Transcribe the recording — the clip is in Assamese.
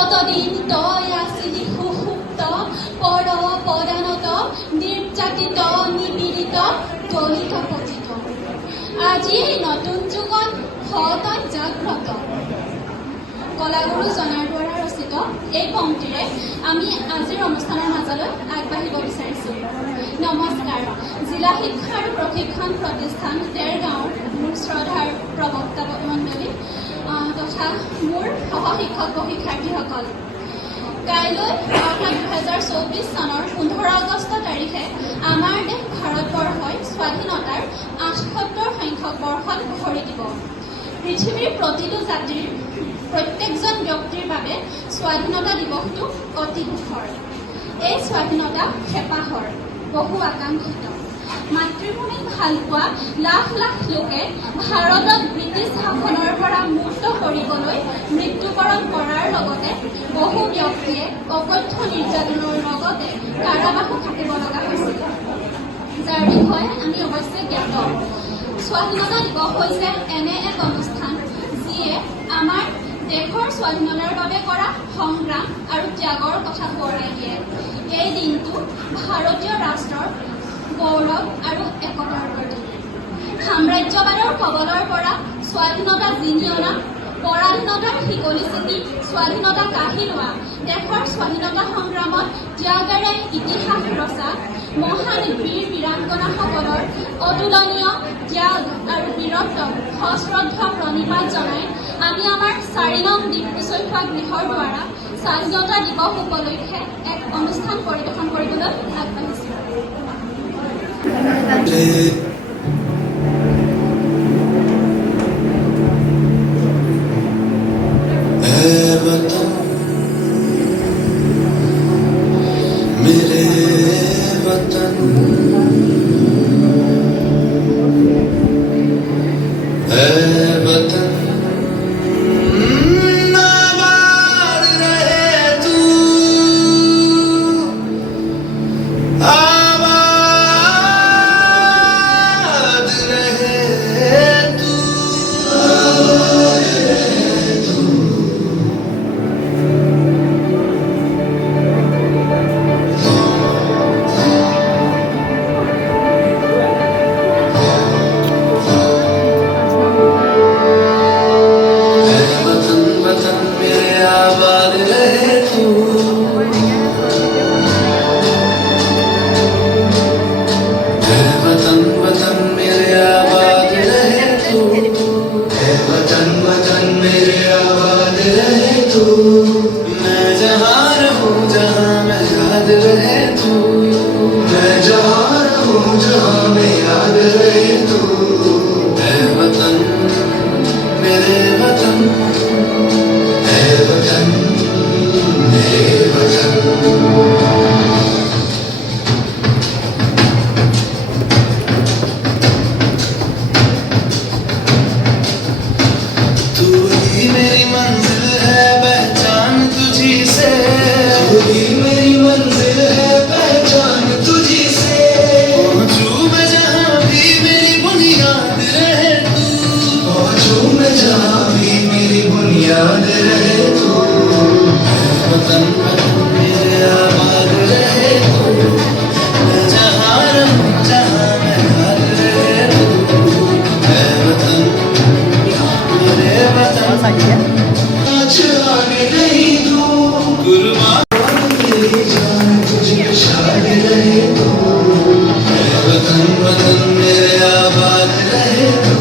অতদিন তই আছিলি সুসুপ্ত পৰ পদানত নিৰ্যাতিত নিপীড়িত দলিত পতিত। আজি নতুন যুগত তই জাগ্ৰত। কলাগুৰু জনাৰ দ্বাৰা ৰচিত এই পংক্তিৰে আমি আজিৰ অনুষ্ঠানৰ মাজলৈ আগবাঢ়িব বিচাৰিছোঁ। নমস্কাৰ। জিলা শিক্ষা আৰু প্ৰশিক্ষণ প্ৰতিষ্ঠান দেৰগাঁৱৰ মোৰ শ্ৰদ্ধাৰ প্ৰবক্তা মণ্ডলী তথা মোৰ সহশিক্ষক শিক্ষাৰ্থীসকল, কাইলৈ অৰ্থাৎ 2024 চনৰ 15 আগষ্ট তাৰিখে আমাৰ দেশ ভাৰতবৰ্ষই স্বাধীনতাৰ 78 সংখ্যক বৰ্ষত ভৰি দিব। পৃথিৱীৰ প্ৰতিটো জাতিৰ প্ৰত্যেকজন ব্যক্তিৰ বাবে স্বাধীনতা দিৱসটো অতি সুখৰ। এই স্বাধীনতা হেঁপাহৰ, বহু আকাংক্ষিত। মাতৃভূমিক ভাল পোৱা লাখ লাখ লোকে ভাৰতক ব্ৰিটিছ শাসনৰ পৰা মুক্ত কৰিবলৈ মৃত্যুবৰণ কৰাৰ লগতে বহু ব্যক্তিয়ে অকথ্য নিৰ্যাতনৰ লগতে কাৰাবাসো খাটিব লগা হৈছিল, যাৰ বিষয়ে আমি অৱশ্যে জ্ঞাত। স্বাধীনতা দিৱস হৈছে এনে এক অনুষ্ঠান যিয়ে আমাৰ দেশৰ স্বাধীনতাৰ বাবে কৰা সংগ্ৰাম আৰু ত্যাগৰ কথা সোঁৱৰাই দিয়ে। এই দিনটো ভাৰতীয় ৰাষ্ট্ৰৰ গৌৰৱ আৰু একতাৰ প্ৰতীক। সাম্ৰাজ্যবাদৰ কবলৰ পৰা স্বাধীনতা জিনি অনা, পৰাধীনতাৰ শিকলি চেপি স্বাধীনতা কাঢ়ি লোৱা, দেশৰ স্বাধীনতা সংগ্ৰামত ত্যাগেৰে ইতিহাস ৰচা মহান বীৰ বীৰাংগনাসকলৰ অতুলনীয় ত্যাগ আৰু বীৰত্বক সশ্ৰদ্ধা প্ৰণিপাত জনাই আমি আমাৰ 4 নং ডিব্ৰুচৈখোৱা গৃহৰ দ্বাৰা স্বাধীনতা দিৱস উপলক্ষে এক অনুষ্ঠান পৰিৱেশন কৰিবলৈ আগবাঢ়িছোঁ। वतन मेरे आबाद रहे।